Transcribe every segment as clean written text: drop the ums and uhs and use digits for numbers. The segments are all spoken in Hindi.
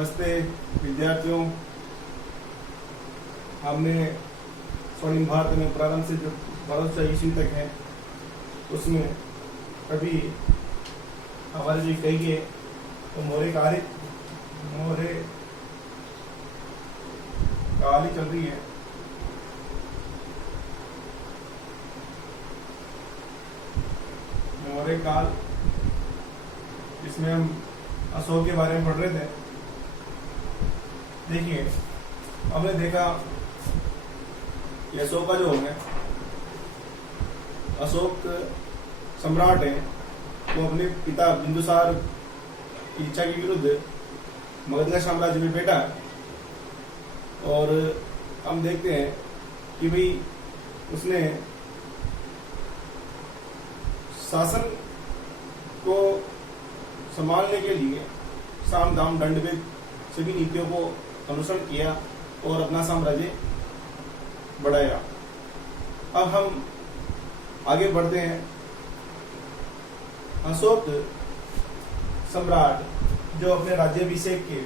नमस्ते विद्यार्थियों। हमने स्वर्णिम भारत में प्रारंभ से जो 1200 ईस्वी तक है उसमें अभी हमारे जो कहिए तो मौर्य काल ही चल रही है। मौर्य काल जिसमें हम अशोक के बारे में पढ़ रहे थे। देखिए हमने देखा अशोक का जो है अशोक सम्राट है वो अपने पिता बिंदुसार की इच्छा के विरुद्ध मगध का साम्राज्य में बैठा और हम देखते हैं कि भाई उसने शासन को संभालने के लिए साम दाम दंड भेद सभी नीतियों को अनुसरण किया और अपना साम्राज्य बढ़ाया। अब हम आगे बढ़ते हैं। अशोक सम्राट जो अपने राज्याभिषेक के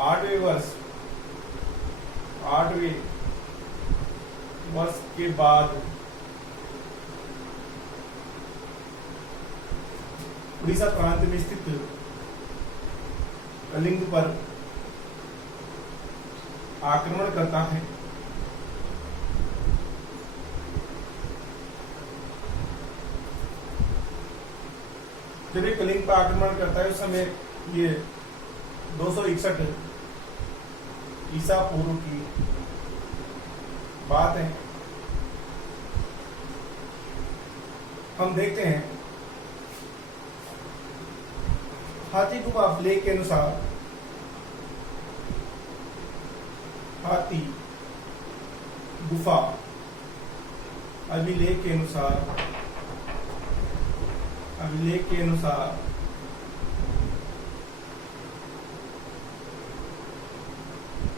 आठवें वर्ष के बाद उड़ीसा प्रांत में स्थित कलिंग पर आक्रमण करता है। जब ये कलिंग पर आक्रमण करता है उस समय ये 261 ईसा पूर्व की बात है। हम देखते हैं हाथी गुफा अभिलेख के अनुसार हाथी गुफा अभिलेख के अनुसार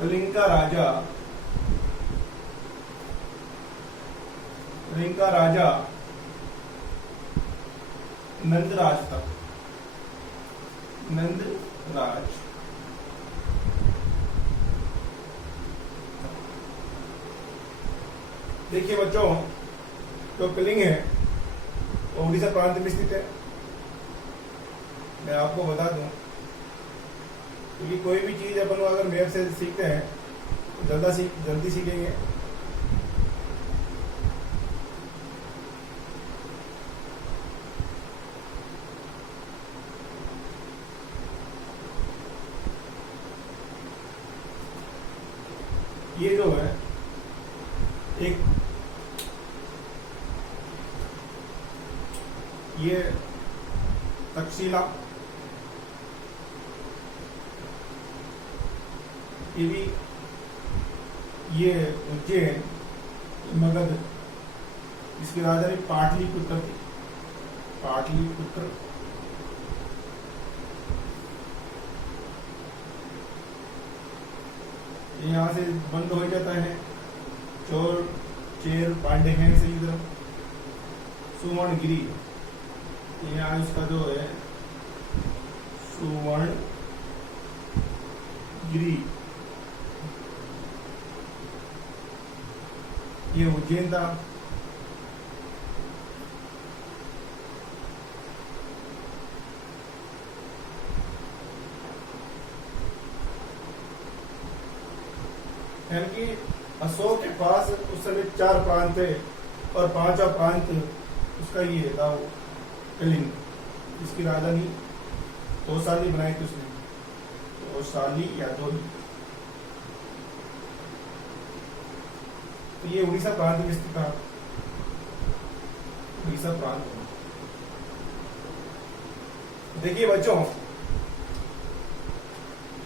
कलिंग का राजा नंदराज। देखिए बच्चों जो कलिंग है वो उड़ीसा प्रांत में स्थित है। मैं आपको बता दूं क्योंकि कोई भी चीज अपन अगर मैप से सीखते हैं तो जल्दी सीखेंगे। ये जो है एक ये तक्षशिला, ये उज्जैन, मगध, इसकी राजधानी पाटलिपुत्र थी। यहाँ से बंद हो जाता है। चोर चेर पांडे हैं से इधर सुवर्णगिरी, यहाँ इसका जो है सुवर्णगिरी, ये उज्जैन था। यानी कि अशोक के पास उस समय 4 प्रांत थे और 5वां प्रांत उसका ये था वो कलिंग। इसकी राजधानी तोसाली बनाई थी उसने, तोसाली या दोली। तो ये उड़ीसा प्रांत में स्थित था। उड़ीसा प्रांत देखिए बच्चों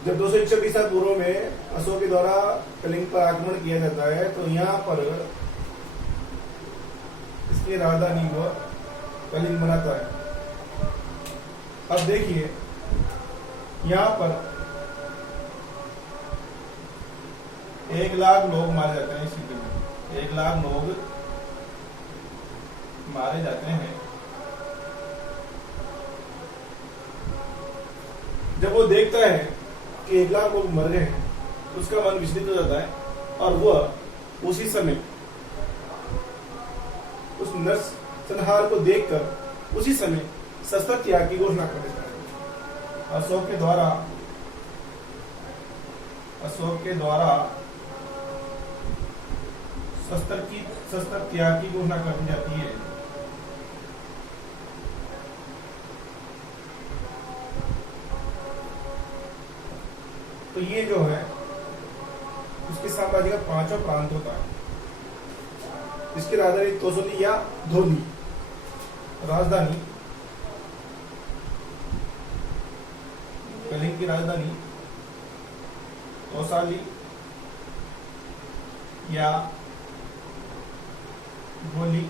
जब 261 ईसा पूर्व में अशोक के द्वारा कलिंग पर आक्रमण किया जाता है तो यहाँ पर इसकी राजधानी वो कलिंग बनाता है। अब देखिए यहाँ पर 1 लाख लोग मारे जाते हैं इस युद्ध में। 1 लाख लोग मारे जाते हैं, जब वो देखता है कि 1 लाख लोग मर गए हैं तो उसका मन विचलित हो जाता है और वह उसी समय उस नरसंहार को देखकर उसी समय शस्त्र त्याग की घोषणा कर देता है। अशोक के द्वारा शस्त्र त्याग की घोषणा कर दी जाती है। तो ये जो है उसके साम्राज्य का 5वां प्रांत होता है। इसकी राजधानी तोसली या धोली, राजधानी कलिंग की राजधानी तोसाली या धोली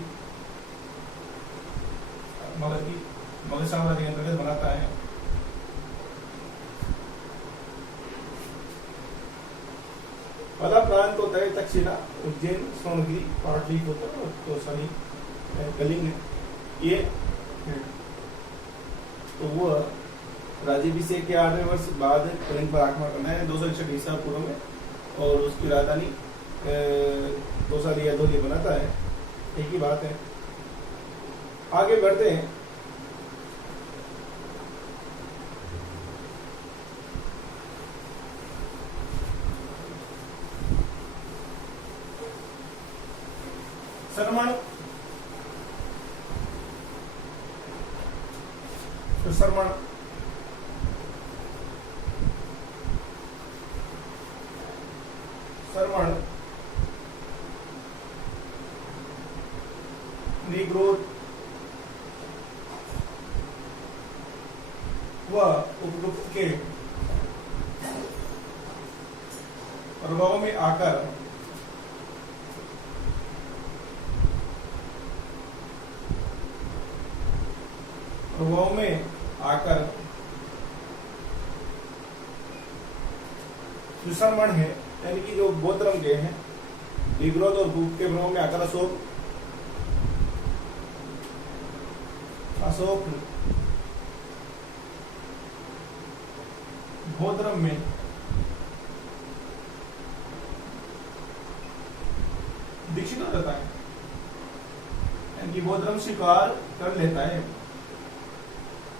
मगध साम्राज्य के अंतर्गत बनाता है। पहला प्रांत होता है तक्षशिला, उज्जैन, सोनगिरी, पाटलिपुत्र और तोसली कलिंग। ये तो वो राज्याभिषेक के 8वें वर्ष बाद कलिंग पर आक्रमण करना है 261 ईसा पूर्व में, और उसकी राजधानी तोसाली या धोली बनाता है। एक ही बात है। आगे बढ़ते हैं। सरमण, तो सरमण निग्रोध व उपगुप्त के प्रभाव में आकर सुसरमण है, यानी कि जो बौद्ध धर्म के हैं, निग्रोध और गुप्त के प्रभाव में आकर अशोक बौद्ध धर्म में दीक्षित हो जाता है, यानी कि बौद्ध धर्म स्वीकार कर लेता है,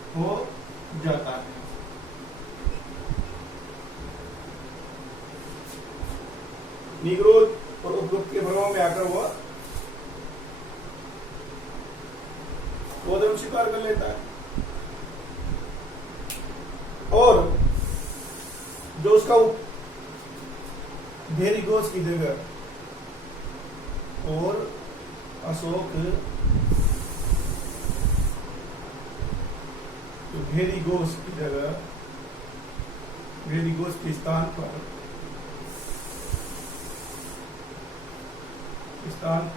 हो जाता है। निग्रोध और उपगुप्त के प्रभाव में आकर वह बौद्ध धर्म स्वीकार कर लेता है, और जो उसका भेरी घोष की जगह और अशोक तो भेरी घोष की जगह भेरी घोष के स्थान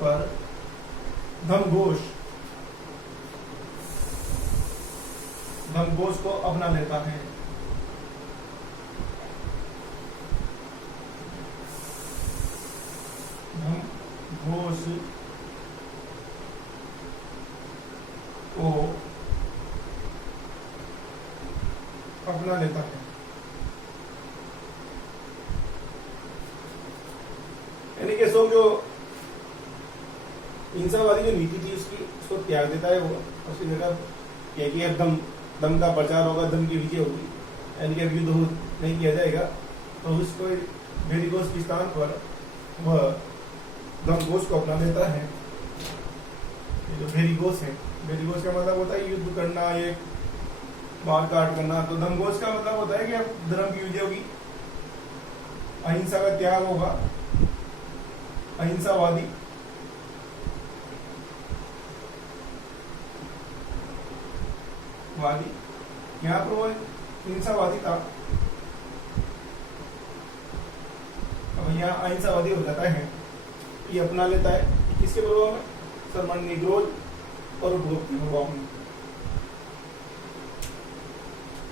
पर धम्मघोष को अपना लेता है। धम्मघोष को अपना लेता है, यानी कि अशोक जो हिंसावादी जो नीति थी उसको त्याग देता है। वो उसकी जगह कि अब दम का प्रचार होगा, दम की विजय होगी, यानी कि अब युद्ध नहीं किया जाएगा, तो उसको भेरी घोष के स्थान पर वह धम्मघोष को अपना लेता है। जो भेरी घोष है, भेरी घोष का मतलब होता है युद्ध करना, एक मार काट करना। तो धम्मघोष का मतलब होता है कि अब धर्म की विजय होगी, अहिंसा का त्याग होगा, अहिंसावादी यहाँ पर वो हिंसावादी था, अब यहाँ अहिंसावादी हो जाता है। ये अपना लेता है किसके प्रभाव में? सरमण, निग्रोध और उपगुप्त के प्रभाव में।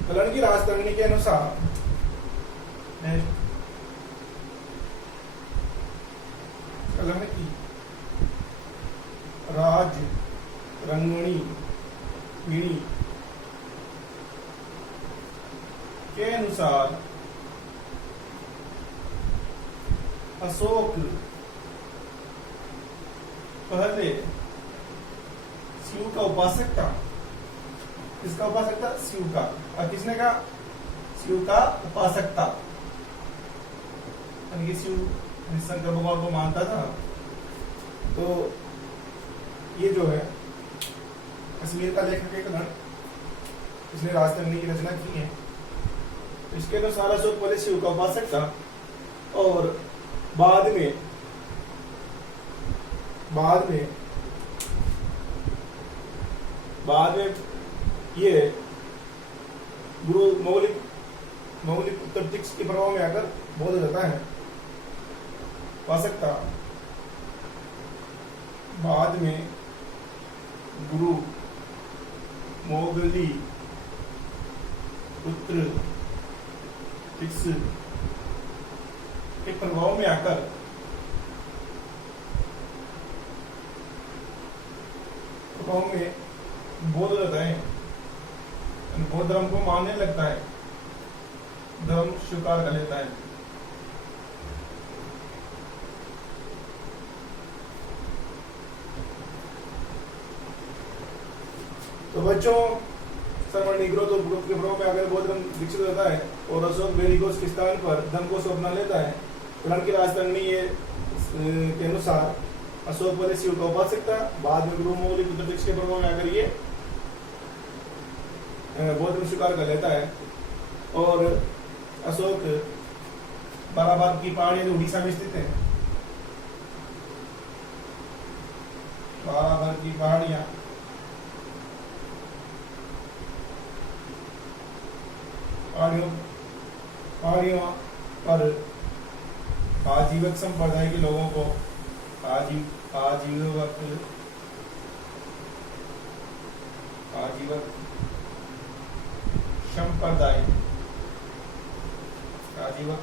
कलन की राजतरणी के अनुसार कलन की रंगमणि गिणी के अनुसार अशोक पहले शिव का उपासक था। किसका उपासक था? शिव का। और किसने कहा? शिव का उपासक था, यानी कि शिव शंकर भगवान को मानता था। तो ये जो है कश्मीर का लेखक है कर्ण, इसने राजतरंगी की रचना की है। इसके अनुसार अशोक पहले शिव का उपासक था और बाद में ये गुरु मौलिक उत्तर दिक्ष के प्रभाव में आकर बौद्ध रहता है उपासक था। बाद में गुरु मोगली पुत्र दिक्ष के प्रभाव में आकर बौद्ध रहता है, बौद्ध धर्म को मानने लगता है, धर्म स्वीकार कर लेता है। तो बच्चों, श्रवण निग्रोध और ग्रुप के प्रभाव में अगर बौद्ध धर्म विकसित होता है और अशोक वेरिगोस के स्थान पर धर्म को अपना लेता है। कर्ण की राजतरणी के अनुसार अशोक पहले शिव का उपासक था, बाद में गुरु मौलिक उत्तर दिक्ष के प्रभाव में आकर ये बौद्ध धर्म स्वीकार कर लेता है। और अशोक बाराबार की पहाड़ियां जो उड़ीसा में स्थित है, बाराबार की पहाड़ियां पहाड़ियों पर आजीवक संप्रदाय के लोगों को आजीवक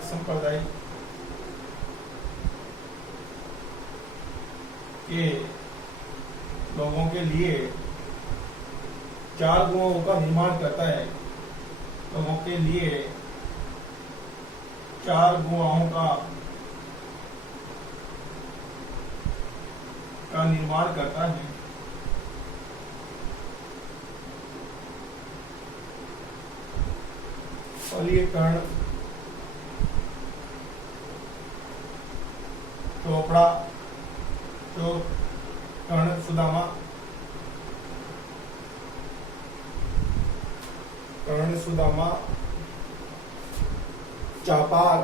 संप्रदाय के लोगों के लिए 4 गुहाओं का निर्माण करता है। लोगों के लिए 4 गुहाओं का निर्माण करता है। और ये कर्ण चोपड़ा तो कर्ण सुदामा चापार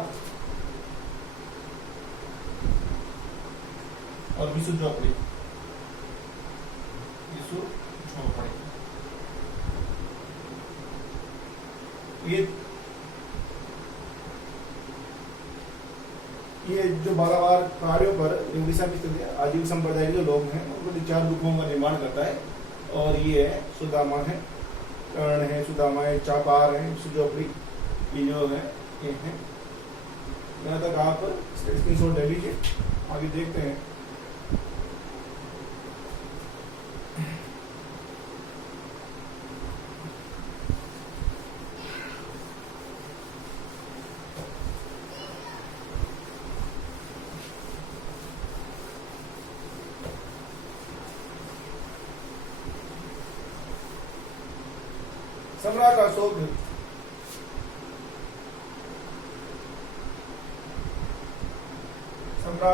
और विशु झोपड़ी ये जो बाराबार पहाड़ियों पर उड़ीसा में स्थित आजीव संप्रदाय के जो लोग हैं उनको 4 गुफाओं का निर्माण करता है। और ये है सुदामा है, कर्ण है, सुदामा है, चापार है, विशु झोपड़ी, ये जो है ये है। यहाँ तक आप स्क्रीनशॉट ले लीजिए, आगे देखते हैं। सम्राट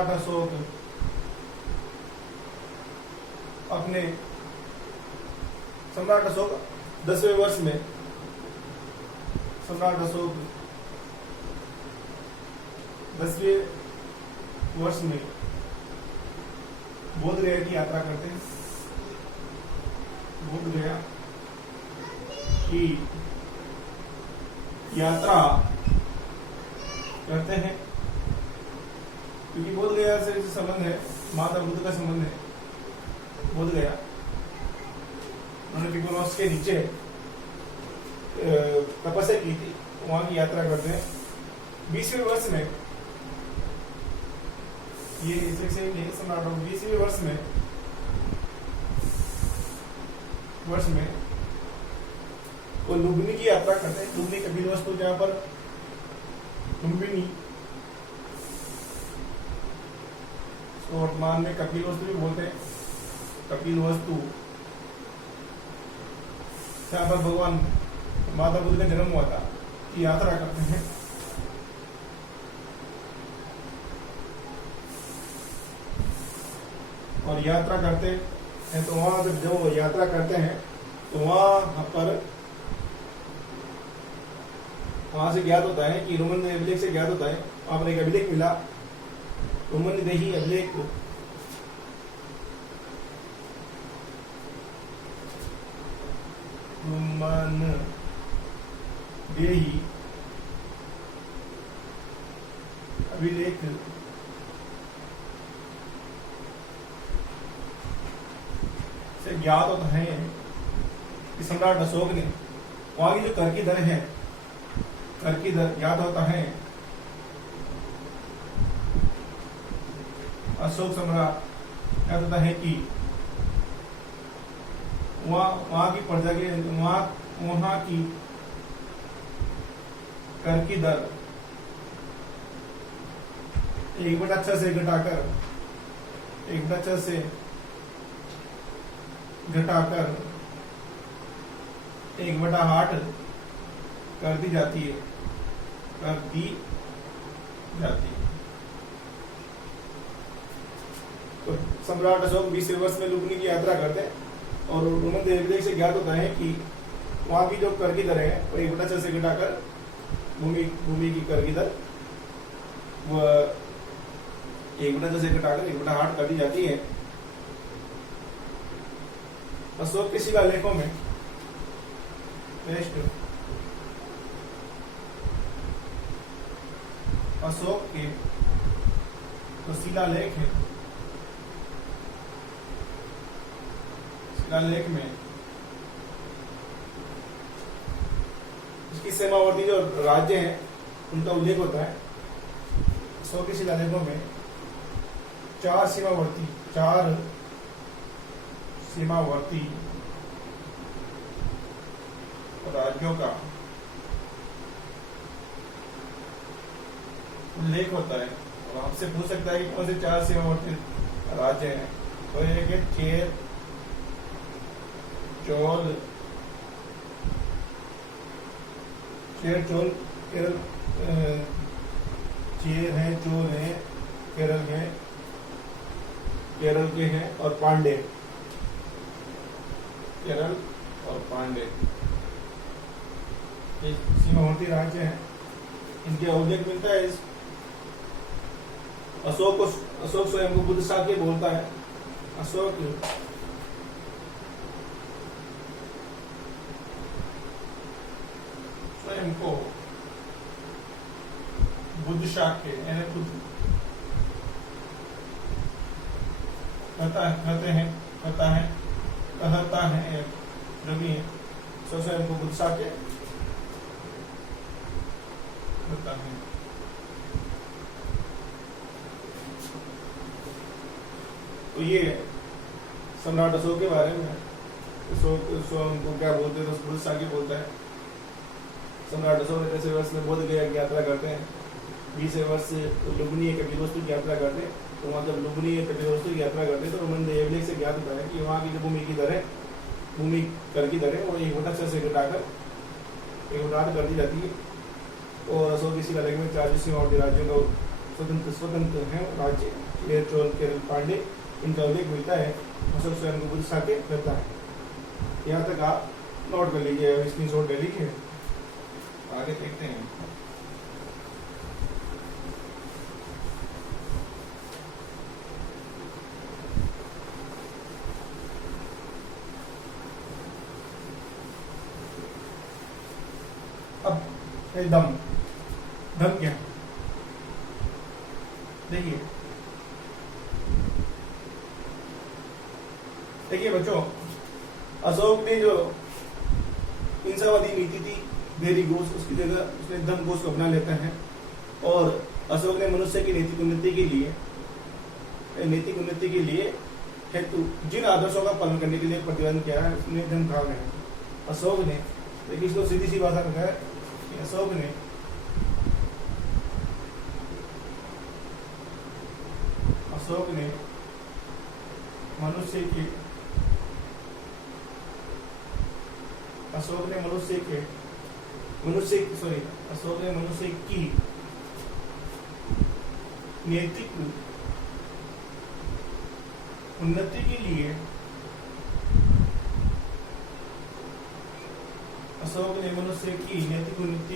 अशोक अपने सम्राट अशोक 10वें वर्ष में बोध गया की यात्रा करते हैं। बोध गया की यात्रा करते हैं, क्योंकि बोध गया से संबंध है, माता बुद्ध का संबंध है। बोध गया उन्होंने पिकोनोस के नीचे तपस्या की थी, वहां की यात्रा करते हैं। 20वें वर्ष में ये 20वें वर्ष में वर्ष में वो लुम्बिनी की यात्रा करते हैं। लुम्बिनी कपिलवस्तु, जहाँ पर लुम्बिनी तो वर्तमान में कपिलवस्तु भी बोलते हैं, कपिलवस्तु, जहाँ पर भगवान माता बुद्ध का जन्म हुआ था, की यात्रा करते हैं। और यात्रा करते हैं तो वहां जब वो यात्रा करते हैं तो वहां से ज्ञात होता है कि रोमन अभिलेख से ज्ञात होता है, वहां पर एक अभिलेख मिला, रोमन देही अभिलेख, रोमन देही अभिलेख से ज्ञात होता है कि सम्राट अशोक ने वहां की जो कर की दर है, कर की दर ज्ञात होता है, अशोक सम्राट ज्ञात होता है कि वहां की प्रजा के वहां की कर की दर 1/6 से घटाकर 1/6 से घटाकर 1/8 कर दी जाती है, कर दी जाती है। तो सम्राट अशोक 20 वर्ष में लुम्बिनी की यात्रा करते हैं और रोमन अभिलेख से ज्ञात होता है कि वहां की जो कर की दर है वो 1/6 से घटाकर भूमि की कर की दर वह 1/6 से घटाकर 1/8 कर दी जाती है। अशोक के शिलालेखों में अशोक के तो शिलालेख है, शिलालेख में इसकी सीमावर्ती जो राज्य हैं उनका उल्लेख होता है। अशोक के शिलालेखों में 4 सीमावर्ती राज्यों का उल्लेख होता है। और आपसे पूछ सकता है कि कौन से 4 सीमावर्ती राज्य हैं, तो एक है चेर, चोल, केरल, चेर है, चोल है, केरल के हैं, और पांडे, केरल और पांडे ये सीमावर्ती राज्य हैं। इनके उल्लेख मिलता है। अशोक स्वयं को बुद्ध शाक्य बोलता है। अशोक स्वयं को बुद्ध शाक्य यानी खुद कहता है जो भी है, स्वयं को बुद्ध शाक्य कहता है। तो ये सम्राट अशोक के बारे में। अशोक को क्या बोलते हैं, तो बुद्ध शाक्य बोलता है। सम्राट अशोक ने 10 वर्ष में बोध गया की यात्रा करते हैं, 20 वर्ष लुम्बिनी कपिलवस्तु की यात्रा करते हैं। तो वहाँ जब लुम्बिनी कपिलवस्तु की यात्रा करते हैं तो रोमन अभिलेख से ज्ञात होता है कि वहाँ की जो भूमि की दर है, भूमि कर की दर है, वो 1/6 से घटाकर 1/8 कर दी जाती है। और अशोक की शिलालेख में 4 सीमावर्ती राज्यों का स्वतंत्र है राज्य, चेर, चोल, केरल, पांडे, इनका उल्लेख मिलता है। अशोक स्वयं को बुद्ध शाक्य कहता है। यहाँ तक आप नोट कर लीजिए, स्क्रीनशॉट ले लीजिए। आगे देखते हैं। अब दम क्या, देखिए बच्चों, अशोक ने जो हिंसावादी नीति थी वेरी घोष, उसकी जगह उसने दम घोष को अपना लेता है। और अशोक ने मनुष्य की नैतिक उन्नति के लिए हेतु जिन आदर्शों का पालन करने के लिए प्रतिपादन किया है उसने धन कहा गया है। अशोक ने, देखिए इसको सीधी सी भाषा में कहा है कि अशोक ने मनुष्य की नैतिक उन्नति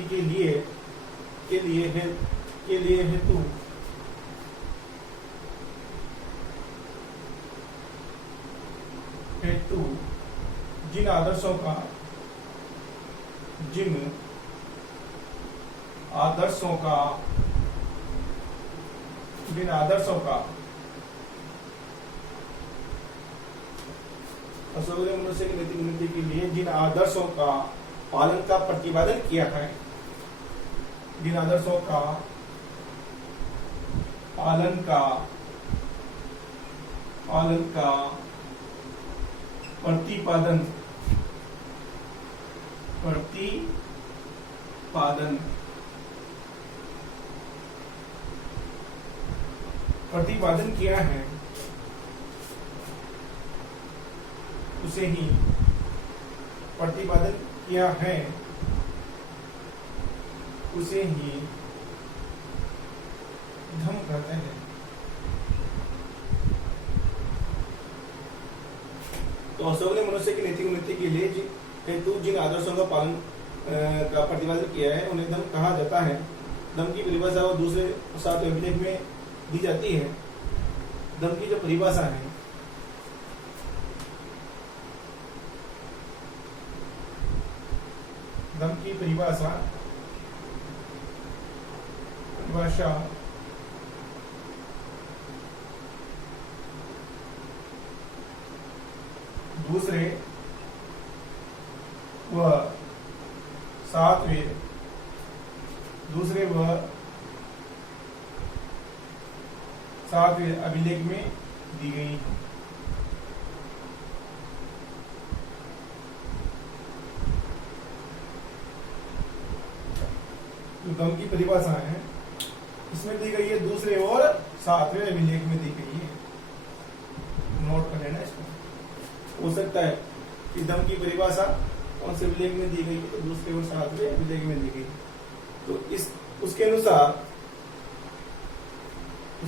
के लिए हेतु जिन आदर्शों का अशोक ने मनुष्य की नैतिक उन्नति के लिए जिन आदर्शों का पालन का प्रतिपादन किया है, जिन आदर्शों का पालन का प्रतिपादन किया है उसे ही धम्म कहते हैं। तो अशोक ने मनुष्य की नैतिक उन्नति के लिए हेतु जिन आदर्शों का पालन का प्रतिपादन किया है उन्हें धम्म कहा जाता है। धम्म की परिभाषा और दूसरे 7 अभिलेख में दी जाती है। धम्म की जो परिभाषा है, धम्म की परिभाषा दूसरे व 7वें अभिलेख में दी गई है। जो धम्म की परिभाषा है इसमें दी गई है, दूसरे और 7वें अभिलेख में दी गई है। नोट कर लेना इसको। हो सकता है कि धम्म की परिभाषा कौन से अभिलेख में दी गई है, तो दूसरे और 7वें अभिलेख में दी गई। तो उसके अनुसार